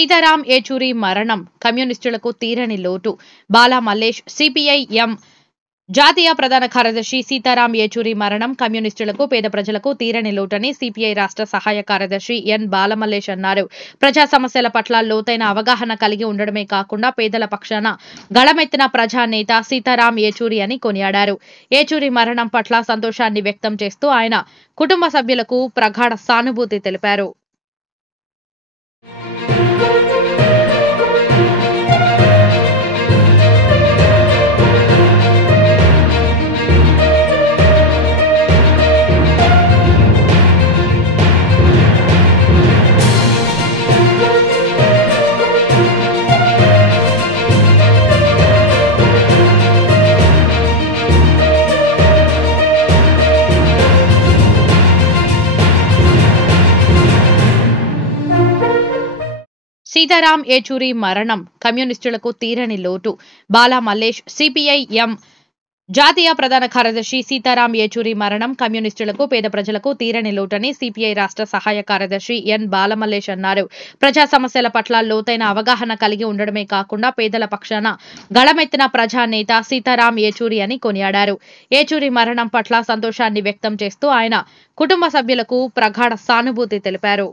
సీతారాం ఏచూరి మరణం కమ్యూనిస్టులకు తీరని లోటు. బాలా మల్లేష్ సిపిఐ ఎం జాతీయ ప్రధాన కార్యదర్శి సీతారాం ఏచూరి మరణం కమ్యూనిస్టులకు, పేద ప్రజలకు తీరని లోటని సిపిఐ రాష్ట్ర సహాయ కార్యదర్శి ఎన్ బాలమల్లేష్ అన్నారు. ప్రజా సమస్యల పట్ల లోతైన అవగాహన కలిగి ఉండడమే కాకుండా పేదల పక్షాన గళమెత్తిన ప్రజానేత సీతారాం ఏచూరి అని కొనియాడారు. ఏచూరి మరణం పట్ల సంతోషాన్ని వ్యక్తం చేస్తూ ఆయన కుటుంబ సభ్యులకు ప్రగాఢ సానుభూతి తెలిపారు. సీతారాం ఏచూరి మరణం కమ్యూనిస్టులకు తీరని లోటు. బాలా మల్లేష్ సిపిఐ ఎం జాతీయ ప్రధాన కార్యదర్శి సీతారాం ఏచూరి మరణం కమ్యూనిస్టులకు, పేద ప్రజలకు తీరని లోటని సిపిఐ రాష్ట్ర సహాయ కార్యదర్శి ఎన్ బాలమల్లేష్ అన్నారు. ప్రజా సమస్యల పట్ల లోతైన అవగాహన కలిగి ఉండడమే కాకుండా పేదల పక్షాన గళమెత్తిన ప్రజానేత సీతారాం ఏచూరి అని కొనియాడారు. ఏచూరి మరణం పట్ల సంతోషాన్ని వ్యక్తం చేస్తూ ఆయన కుటుంబ సభ్యులకు ప్రగాఢ సానుభూతి తెలిపారు.